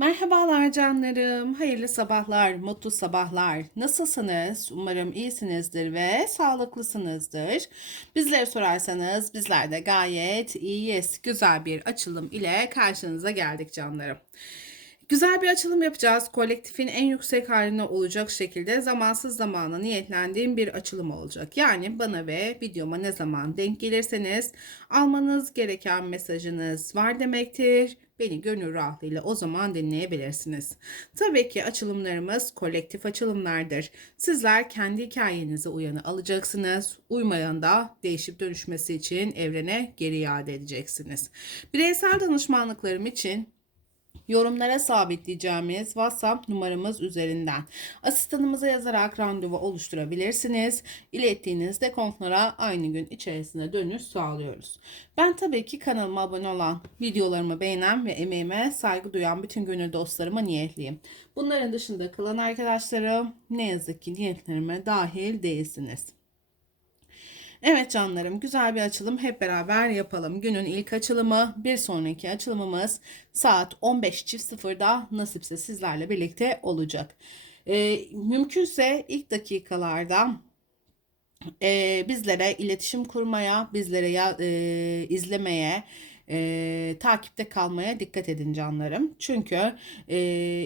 Merhabalar canlarım, hayırlı sabahlar, mutlu sabahlar. Nasılsınız? Umarım iyisinizdir ve sağlıklısınızdır. Bizlere sorarsanız bizler de gayet iyiyiz. Güzel bir açılım ile karşınıza geldik canlarım. Güzel bir açılım yapacağız. Kolektifin en yüksek haline olacak şekilde zamansız zamana niyetlendiğim bir açılım olacak. Yani bana ve videoma ne zaman denk gelirseniz almanız gereken mesajınız var demektir. Beni gönül rahatlığıyla o zaman dinleyebilirsiniz. Tabii ki açılımlarımız kolektif açılımlardır. Sizler kendi hikayenize uyanı alacaksınız. Uymayan da değişip dönüşmesi için evrene geri iade edeceksiniz. Bireysel danışmanlıklarım için Yorumlara sabitleyeceğimiz WhatsApp numaramız üzerinden asistanımıza yazarak randevu oluşturabilirsiniz. İlettiğiniz dekontlara aynı gün içerisinde dönüş sağlıyoruz. Ben tabii ki kanalıma abone olan, videolarımı beğenen ve emeğime saygı duyan bütün gönül dostlarıma niyetliyim. Bunların dışında kalan arkadaşlarım ne yazık ki niyetlerime dahil değilsiniz. Evet canlarım güzel bir açılım hep beraber yapalım. Günün ilk açılımı bir sonraki açılımımız saat 15.00'da nasipse sizlerle birlikte olacak. Ee, mümkünse ilk dakikalarda e, bizlere iletişim kurmaya, bizlere e, izlemeye, e, takipte kalmaya dikkat edin canlarım. Çünkü e,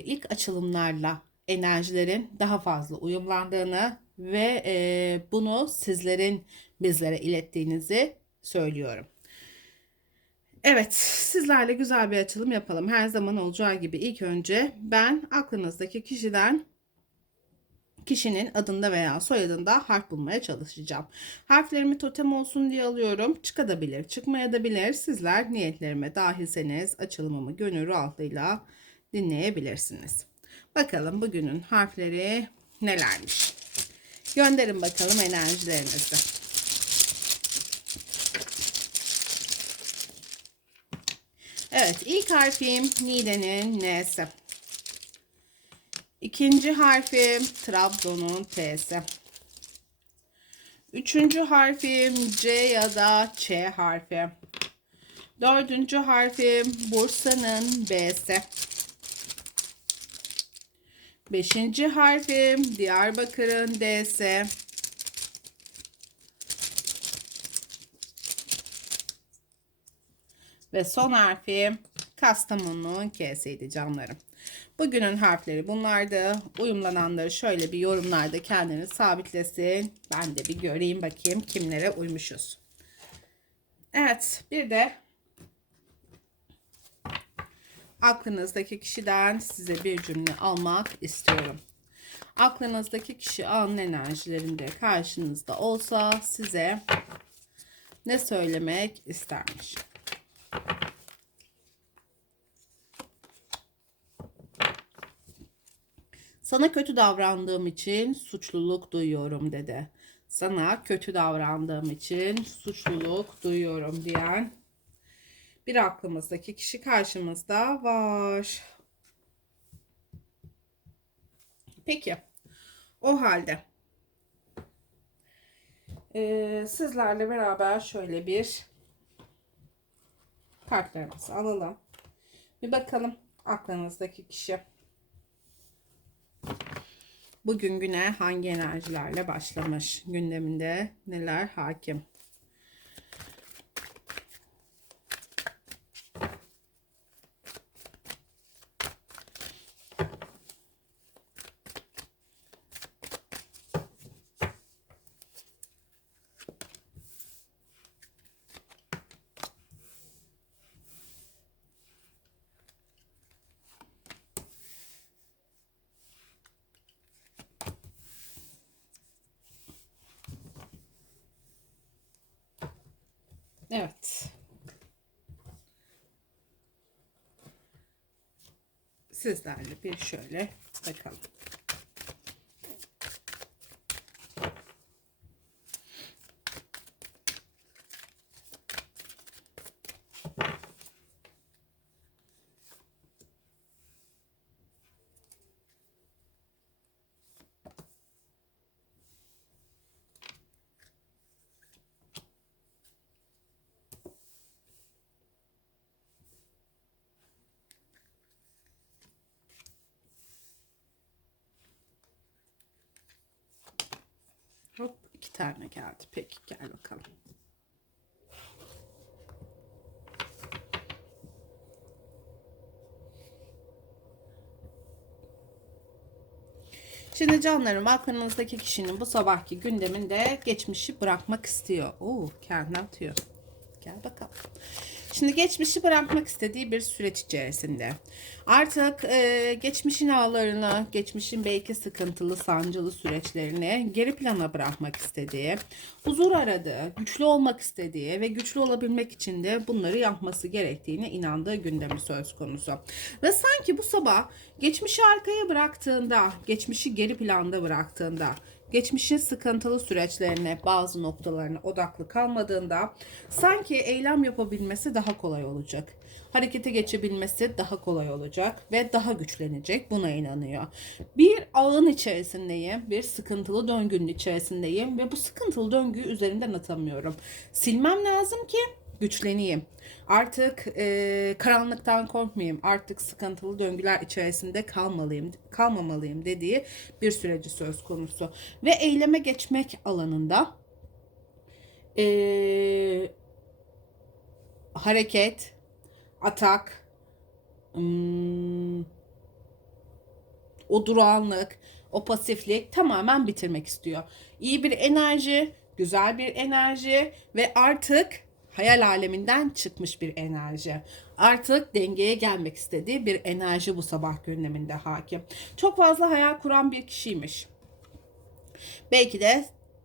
ilk açılımlarla enerjilerin daha fazla uyumlandığını ve e, bunu sizlerin bizlere ilettiğinizi söylüyorum. Evet, sizlerle güzel bir açılım yapalım. Her zaman olacağı gibi ilk önce ben aklınızdaki kişiden kişinin adında veya soyadında harf bulmaya çalışacağım. Harflerimi totem olsun diye alıyorum. Çıkabilir, çıkmayabilir. Sizler niyetlerime dahilseniz açılımımı gönül rahatlığıyla dinleyebilirsiniz. Bakalım bugünün harfleri nelermiş. Gönderin bakalım enerjilerinizi. Evet ilk harfim Nide'nin N'si. İkinci harfim Trabzon'un T'si. Üçüncü harfim C ya da Ç harfi. Dördüncü harfim Bursa'nın B'si. Beşinci harfim Diyarbakır'ın D'si. Ve son harfim Kastamonu'nun K'siydi canlarım. Bugünün harfleri bunlardı. Uyumlananları şöyle bir yorumlarda kendini sabitlesin. Ben de bir göreyim bakayım kimlere uymuşuz. Evet bir de aklınızdaki kişiden size bir cümle almak istiyorum. Aklınızdaki kişi anın enerjilerinde karşınızda olsa size ne söylemek istermiş? Sana kötü davrandığım için suçluluk duyuyorum dedi. Sana kötü davrandığım için suçluluk duyuyorum diyen bir aklımızdaki kişi karşımızda var. Peki. O halde e, sizlerle beraber şöyle bir kartlarımızı alalım. Bir bakalım aklınızdaki kişi bugün güne hangi enerjilerle başlamış? Gündeminde neler hakim? Evet. Sizlerle bir şöyle bakalım. Hop iki tane geldi. Peki gel bakalım. Şimdi canlarım aklınızdaki kişinin bu sabahki gündeminde geçmişi bırakmak istiyor. Oo kendi atıyor. Gel bakalım. Şimdi geçmişi bırakmak istediği bir süreç içerisinde. Artık e, geçmişin ağlarını, geçmişin belki sıkıntılı, sancılı süreçlerini geri plana bırakmak istediği, huzur aradığı, güçlü olmak istediği ve güçlü olabilmek için de bunları yapması gerektiğine inandığı gündemi söz konusu. Ve sanki bu sabah geçmişi arkaya bıraktığında, geçmişi geri planda bıraktığında, geçmişin sıkıntılı süreçlerine, bazı noktalarına odaklı kalmadığında sanki eylem yapabilmesi daha kolay olacak. Harekete geçebilmesi daha kolay olacak ve daha güçlenecek. Buna inanıyor. Bir ağın içerisindeyim, bir sıkıntılı döngünün içerisindeyim ve bu sıkıntılı döngüyü üzerinden atamıyorum. Silmem lazım ki güçleneyim. Artık e, karanlıktan korkmayayım. Artık sıkıntılı döngüler içerisinde kalmalıyım, kalmamalıyım dediği bir süreci söz konusu. Ve eyleme geçmek alanında e, hareket, atak, hmm, o durağanlık, o pasiflik tamamen bitirmek istiyor. İyi bir enerji, güzel bir enerji ve artık hayal aleminden çıkmış bir enerji. Artık dengeye gelmek istediği bir enerji bu sabah gündeminde hakim. Çok fazla hayal kuran bir kişiymiş. Belki de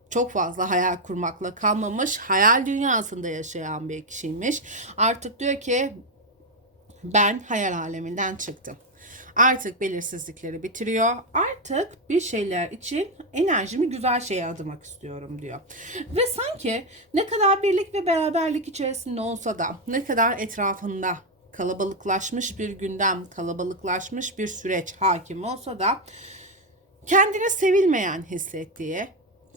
çok fazla hayal kurmakla kalmamış, hayal dünyasında yaşayan bir kişiymiş. Artık diyor ki ben hayal aleminden çıktım. Artık belirsizlikleri bitiriyor. Artık bir şeyler için enerjimi güzel şeye adamak istiyorum diyor. Ve sanki ne kadar birlik ve beraberlik içerisinde olsa da ne kadar etrafında kalabalıklaşmış bir gündem, kalabalıklaşmış bir süreç hakim olsa da kendini sevilmeyen hissettiği,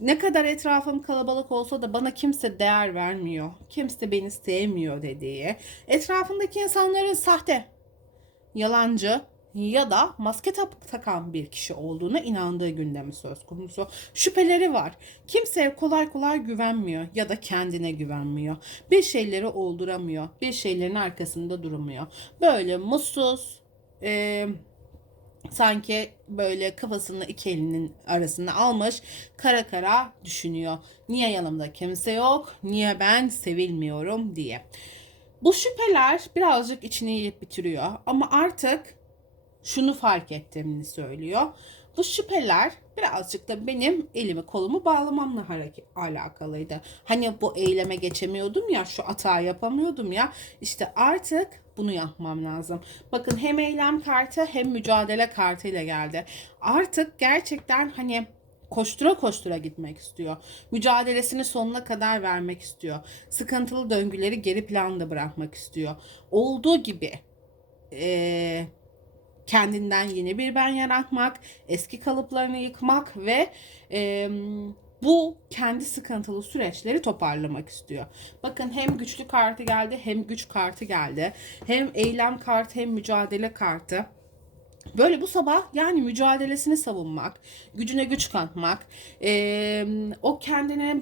ne kadar etrafım kalabalık olsa da bana kimse değer vermiyor, kimse beni sevmiyor dediği, etrafındaki insanların sahte, yalancı ya da maske takan bir kişi olduğuna inandığı gündemi söz konusu. Şüpheleri var. Kimseye kolay kolay güvenmiyor ya da kendine güvenmiyor. Bir şeyleri olduramıyor. Bir şeylerin arkasında durmuyor. Böyle mutsuz, e, sanki böyle kafasını iki elinin arasında almış kara kara düşünüyor. Niye yanımda kimse yok? Niye ben sevilmiyorum diye. Bu şüpheler birazcık içini yiyip bitiriyor ama artık şunu fark ettiğini söylüyor. Bu şüpheler birazcık da benim elimi kolumu bağlamamla alakalıydı. Hani bu eyleme geçemiyordum ya, şu hata yapamıyordum ya. İşte artık bunu yapmam lazım. Bakın hem eylem kartı hem mücadele kartı ile geldi. Artık gerçekten hani koştura koştura gitmek istiyor. Mücadelesini sonuna kadar vermek istiyor. Sıkıntılı döngüleri geri planda bırakmak istiyor. Olduğu gibi eee kendinden yeni bir ben yaratmak, eski kalıplarını yıkmak ve e, bu kendi sıkıntılı süreçleri toparlamak istiyor. Bakın hem güçlü kartı geldi hem güç kartı geldi. Hem eylem kartı hem mücadele kartı. Böyle bu sabah yani mücadelesini savunmak, gücüne güç katmak, e, o kendine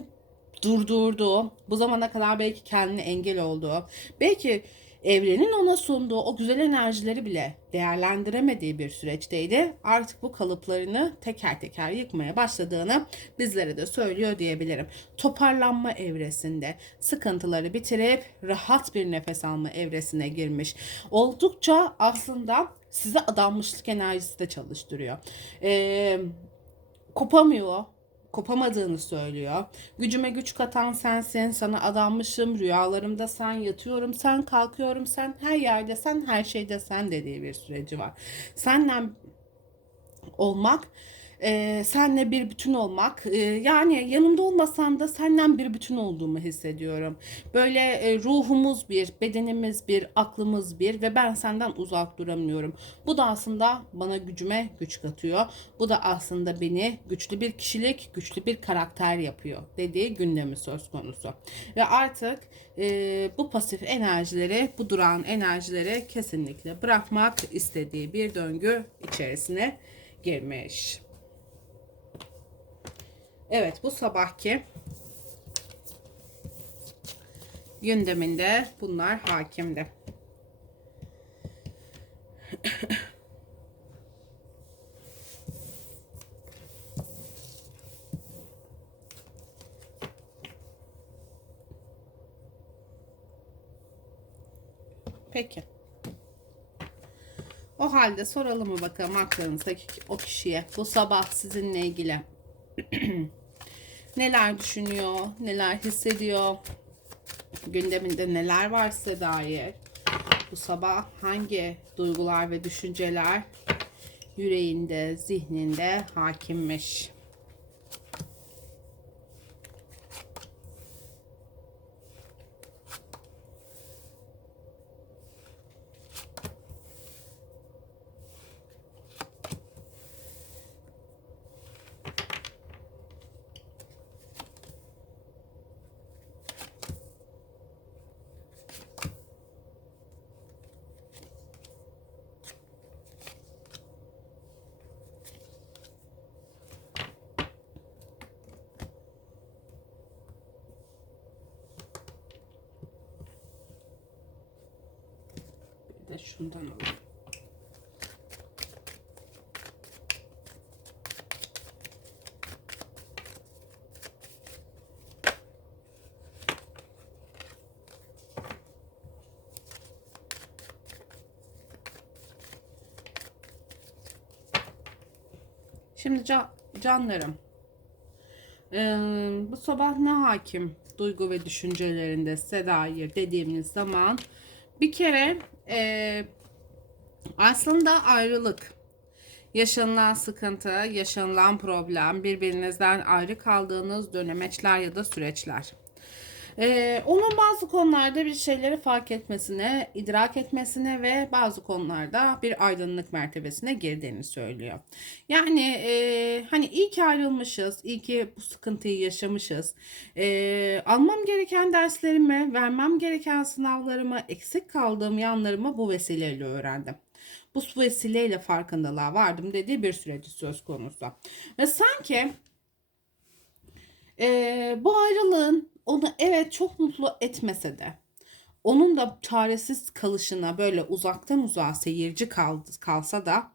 durdurduğu, bu zamana kadar belki kendine engel olduğu, belki evrenin ona sunduğu o güzel enerjileri bile değerlendiremediği bir süreçteydi. Artık bu kalıplarını teker teker yıkmaya başladığını bizlere de söylüyor diyebilirim. Toparlanma evresinde sıkıntıları bitirip rahat bir nefes alma evresine girmiş. Oldukça aslında size adanmışlık enerjisi de çalıştırıyor. Ee, kopamıyor kopamadığını söylüyor. Gücüme güç katan sensin, sana adanmışım, rüyalarımda sen, yatıyorum sen, kalkıyorum sen, her yerde sen, her şeyde sen dediği bir süreci var. Senden olmak e, senle bir bütün olmak e, yani yanımda olmasan da senden bir bütün olduğumu hissediyorum. Böyle e, ruhumuz bir, bedenimiz bir, aklımız bir ve ben senden uzak duramıyorum. Bu da aslında bana gücüme güç katıyor. Bu da aslında beni güçlü bir kişilik, güçlü bir karakter yapıyor dediği gündemi söz konusu. Ve artık e, bu pasif enerjileri, bu duran enerjileri kesinlikle bırakmak istediği bir döngü içerisine girmiş. Evet bu sabahki gündeminde bunlar hakimdi. Peki. O halde soralım mı bakalım aklınızdaki o kişiye bu sabah sizinle ilgili neler düşünüyor, neler hissediyor, gündeminde neler var size dair, bu sabah hangi duygular ve düşünceler yüreğinde, zihninde hakimmiş. Şundan alalım. Şimdi can, canlarım. Ee, bu sabah ne hakim duygu ve düşüncelerinde size dair dediğimiz zaman bir kere e, aslında ayrılık, yaşanılan sıkıntı, yaşanılan problem, birbirinizden ayrı kaldığınız dönemeçler ya da süreçler. Ee, onun bazı konularda bir şeyleri fark etmesine, idrak etmesine ve bazı konularda bir aydınlık mertebesine girdiğini söylüyor. Yani e, hani iyi ki ayrılmışız, iyi ki bu sıkıntıyı yaşamışız. E, almam gereken derslerimi, vermem gereken sınavlarımı, eksik kaldığım yanlarımı bu vesileyle öğrendim bu vesileyle farkındalığa vardım dediği bir süreci söz konusu. Ve sanki e, bu ayrılığın onu evet çok mutlu etmese de onun da çaresiz kalışına böyle uzaktan uzağa seyirci kaldı, kalsa da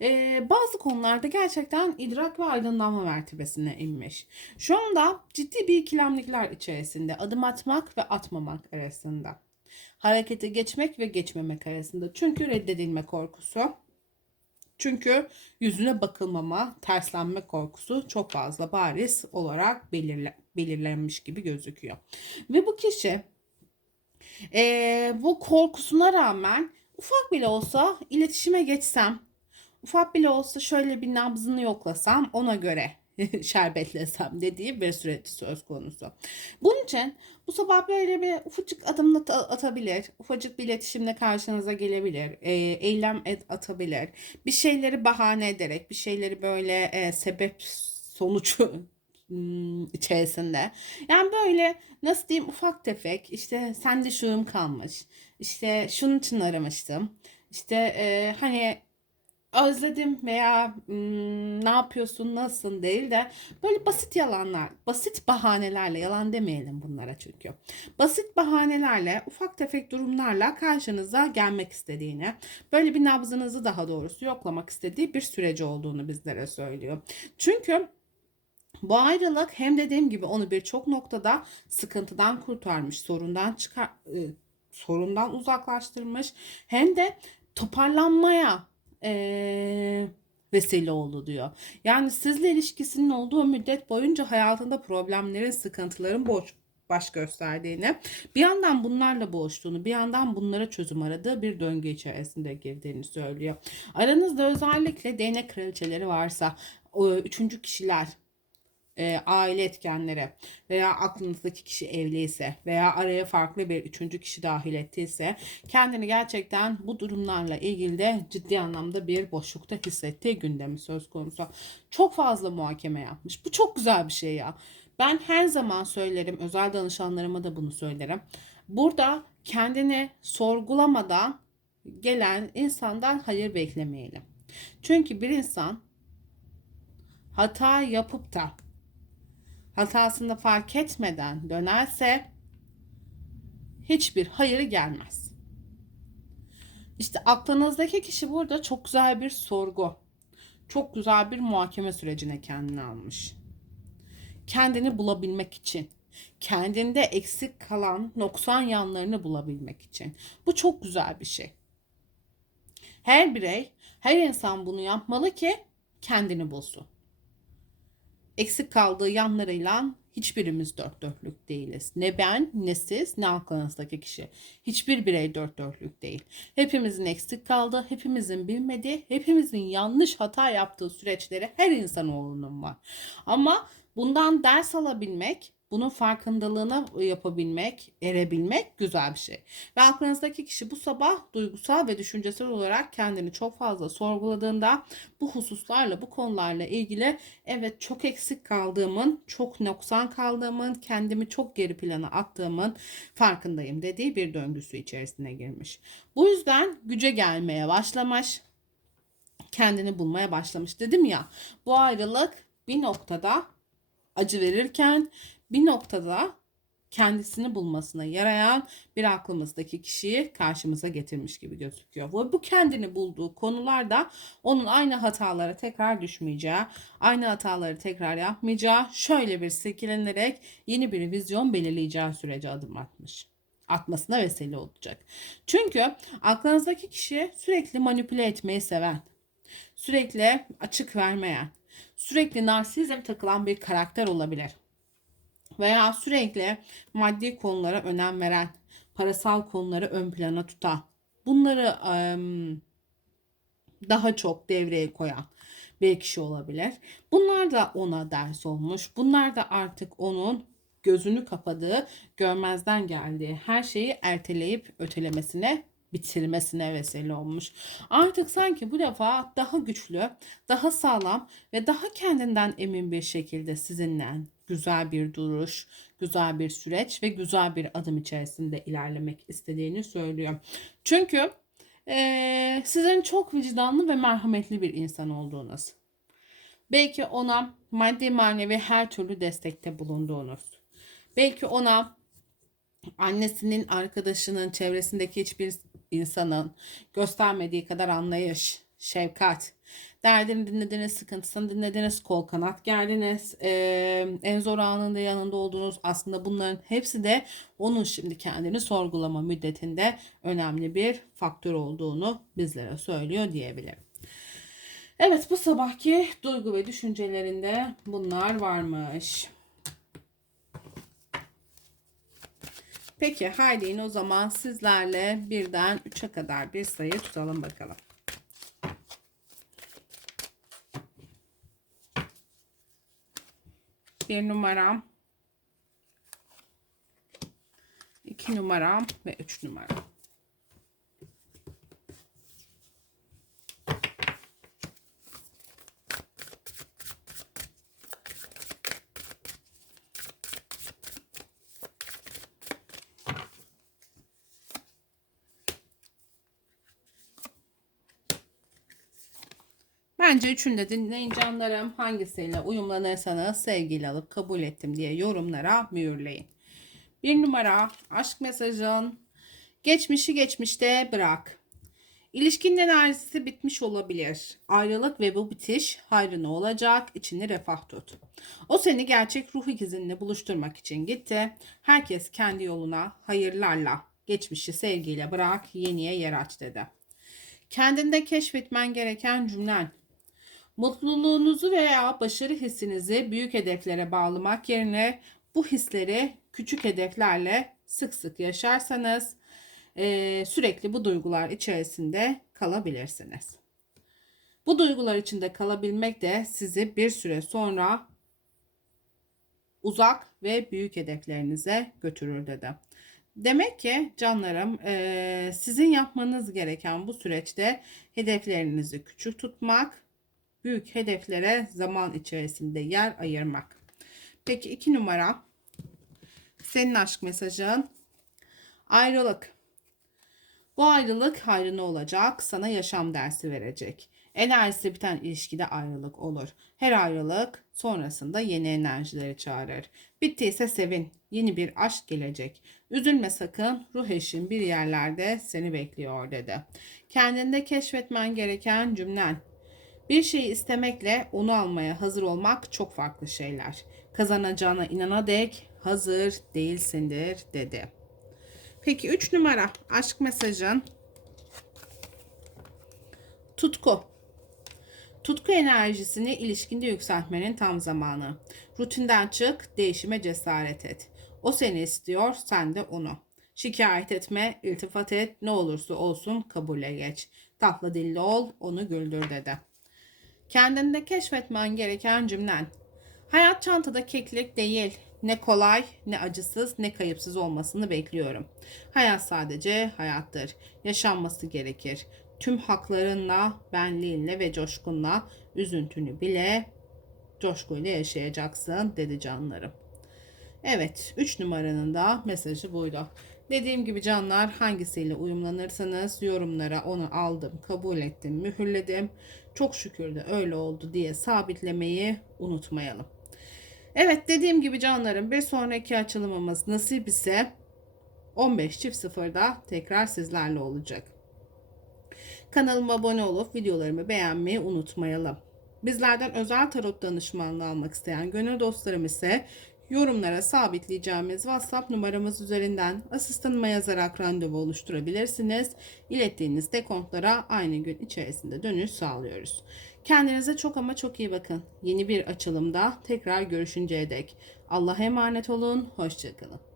e, bazı konularda gerçekten idrak ve aydınlanma mertebesine inmiş. Şu anda ciddi bir ikilemlikler içerisinde adım atmak ve atmamak arasında. Harekete geçmek ve geçmemek arasında. Çünkü reddedilme korkusu. Çünkü yüzüne bakılmama, terslenme korkusu çok fazla bariz olarak belirle, belirlenmiş gibi gözüküyor. Ve bu kişi e, bu korkusuna rağmen ufak bile olsa iletişime geçsem, ufak bile olsa şöyle bir nabzını yoklasam ona göre şerbetlesem dediği bir süreç söz konusu. Bunun için bu sabah böyle bir ufacık adımla atabilir, ufacık bir iletişimle karşınıza gelebilir, e, eylem et, atabilir, bir şeyleri bahane ederek, bir şeyleri böyle e, sebep sonuç içerisinde. Yani böyle nasıl diyeyim ufak tefek işte sende şuum kalmış. İşte şunun için aramıştım. İşte e, hani özledim veya hmm, ne yapıyorsun nasılsın değil de böyle basit yalanlar, basit bahanelerle yalan demeyelim bunlara çünkü. Basit bahanelerle, ufak tefek durumlarla karşınıza gelmek istediğini, böyle bir nabzınızı daha doğrusu yoklamak istediği bir süreci olduğunu bizlere söylüyor. Çünkü bu ayrılık hem dediğim gibi onu birçok noktada sıkıntıdan kurtarmış, sorundan çıkar e, sorundan uzaklaştırmış hem de toparlanmaya e, vesile oldu diyor. Yani sizle ilişkisinin olduğu müddet boyunca hayatında problemlerin, sıkıntıların boş baş gösterdiğini, bir yandan bunlarla boğuştuğunu, bir yandan bunlara çözüm aradığı bir döngü içerisinde girdiğini söylüyor. Aranızda özellikle değnek kraliçeleri varsa, üçüncü kişiler, e, aile etkenleri veya aklınızdaki kişi evliyse veya araya farklı bir üçüncü kişi dahil ettiyse kendini gerçekten bu durumlarla ilgili de ciddi anlamda bir boşlukta hissettiği gündemi söz konusu. Çok fazla muhakeme yapmış. Bu çok güzel bir şey ya. Ben her zaman söylerim, özel danışanlarıma da bunu söylerim. Burada kendini sorgulamadan gelen insandan hayır beklemeyelim. Çünkü bir insan hata yapıp da hatasını fark etmeden dönerse hiçbir hayırı gelmez. İşte aklınızdaki kişi burada çok güzel bir sorgu, çok güzel bir muhakeme sürecine kendini almış. Kendini bulabilmek için, kendinde eksik kalan noksan yanlarını bulabilmek için. Bu çok güzel bir şey. Her birey, her insan bunu yapmalı ki kendini bulsun. Eksik kaldığı yanlarıyla hiçbirimiz dört dörtlük değiliz. Ne ben, ne siz, ne aklınızdaki kişi. Hiçbir birey dört dörtlük değil. Hepimizin eksik kaldığı, hepimizin bilmediği, hepimizin yanlış hata yaptığı süreçleri her insanoğlunun var. Ama bundan ders alabilmek, bunun farkındalığına yapabilmek, erebilmek güzel bir şey. Ve aklınızdaki kişi bu sabah duygusal ve düşüncesel olarak kendini çok fazla sorguladığında bu hususlarla, bu konularla ilgili evet çok eksik kaldığımın, çok noksan kaldığımın, kendimi çok geri plana attığımın farkındayım dediği bir döngüsü içerisine girmiş. Bu yüzden güce gelmeye başlamış, kendini bulmaya başlamış. Dedim ya bu ayrılık bir noktada acı verirken bir noktada kendisini bulmasına yarayan bir aklımızdaki kişiyi karşımıza getirmiş gibi gözüküyor. Ve bu kendini bulduğu konularda onun aynı hatalara tekrar düşmeyeceği, aynı hataları tekrar yapmayacağı, şöyle bir silkelenerek yeni bir vizyon belirleyeceği sürece adım atmış. Atmasına vesile olacak. Çünkü aklınızdaki kişi sürekli manipüle etmeyi seven, sürekli açık vermeyen, sürekli narsizm takılan bir karakter olabilir veya sürekli maddi konulara önem veren, parasal konuları ön plana tutan, bunları daha çok devreye koyan bir kişi olabilir. Bunlar da ona ders olmuş. Bunlar da artık onun gözünü kapadığı, görmezden geldiği her şeyi erteleyip ötelemesine bitirmesine vesile olmuş. Artık sanki bu defa daha güçlü, daha sağlam ve daha kendinden emin bir şekilde sizinle güzel bir duruş, güzel bir süreç ve güzel bir adım içerisinde ilerlemek istediğini söylüyor. Çünkü e, sizin çok vicdanlı ve merhametli bir insan olduğunuz. Belki ona maddi manevi her türlü destekte bulunduğunuz. Belki ona annesinin, arkadaşının, çevresindeki hiçbir insanın göstermediği kadar anlayış, şefkat, derdini dinlediniz, sıkıntısını dinlediniz, kol kanat geldiniz, ee, en zor anında yanında olduğunuz aslında bunların hepsi de onun şimdi kendini sorgulama müddetinde önemli bir faktör olduğunu bizlere söylüyor diyebilirim. Evet bu sabahki duygu ve düşüncelerinde bunlar varmış. Peki haydi o zaman sizlerle birden 3'e kadar bir sayı tutalım bakalım. Bir numaram, iki numaram ve üç numaram. Bence üçünü de dinleyin canlarım. Hangisiyle uyumlanırsanız sevgili alıp kabul ettim diye yorumlara mühürleyin. Bir numara aşk mesajın. Geçmişi geçmişte bırak. İlişkinin enerjisi bitmiş olabilir. Ayrılık ve bu bitiş hayrına olacak. İçini refah tut. O seni gerçek ruh ikizinle buluşturmak için gitti. Herkes kendi yoluna hayırlarla, geçmişi sevgiyle bırak, yeniye yer aç dedi. Kendinde keşfetmen gereken cümlen Mutluluğunuzu veya başarı hissinizi büyük hedeflere bağlamak yerine bu hisleri küçük hedeflerle sık sık yaşarsanız e, sürekli bu duygular içerisinde kalabilirsiniz. Bu duygular içinde kalabilmek de sizi bir süre sonra uzak ve büyük hedeflerinize götürür dedi. Demek ki canlarım e, sizin yapmanız gereken bu süreçte hedeflerinizi küçük tutmak büyük hedeflere zaman içerisinde yer ayırmak. Peki iki numara. Senin aşk mesajın. Ayrılık. Bu ayrılık hayrına olacak, sana yaşam dersi verecek. Enerjisi biten ilişkide ayrılık olur. Her ayrılık sonrasında yeni enerjileri çağırır. Bittiyse sevin, yeni bir aşk gelecek. Üzülme sakın, ruh eşin bir yerlerde seni bekliyor dedi. Kendinde keşfetmen gereken cümlen. Bir şeyi istemekle onu almaya hazır olmak çok farklı şeyler. Kazanacağına inana dek hazır değilsindir dedi. Peki 3 numara aşk mesajın. Tutku. Tutku enerjisini ilişkinde yükseltmenin tam zamanı. Rutinden çık, değişime cesaret et. O seni istiyor, sen de onu. Şikayet etme, iltifat et, ne olursa olsun kabule geç. Tatlı dilli ol, onu güldür dedi. Kendinde keşfetmen gereken cümlen. Hayat çantada keklik değil. Ne kolay, ne acısız, ne kayıpsız olmasını bekliyorum. Hayat sadece hayattır. Yaşanması gerekir. Tüm haklarınla, benliğinle ve coşkunla üzüntünü bile coşkuyla yaşayacaksın dedi canlarım. Evet 3 numaranın da mesajı buydu. Dediğim gibi canlar hangisiyle uyumlanırsanız yorumlara onu aldım, kabul ettim, mühürledim. Çok şükür de öyle oldu diye sabitlemeyi unutmayalım. Evet dediğim gibi canlarım bir sonraki açılımımız nasip ise 15 çift sıfırda tekrar sizlerle olacak. Kanalıma abone olup videolarımı beğenmeyi unutmayalım. Bizlerden özel tarot danışmanlığı almak isteyen gönül dostlarım ise yorumlara sabitleyeceğimiz WhatsApp numaramız üzerinden asistanıma yazarak randevu oluşturabilirsiniz. İlettiğiniz dekontlara aynı gün içerisinde dönüş sağlıyoruz. Kendinize çok ama çok iyi bakın. Yeni bir açılımda tekrar görüşünceye dek. Allah'a emanet olun. Hoşçakalın.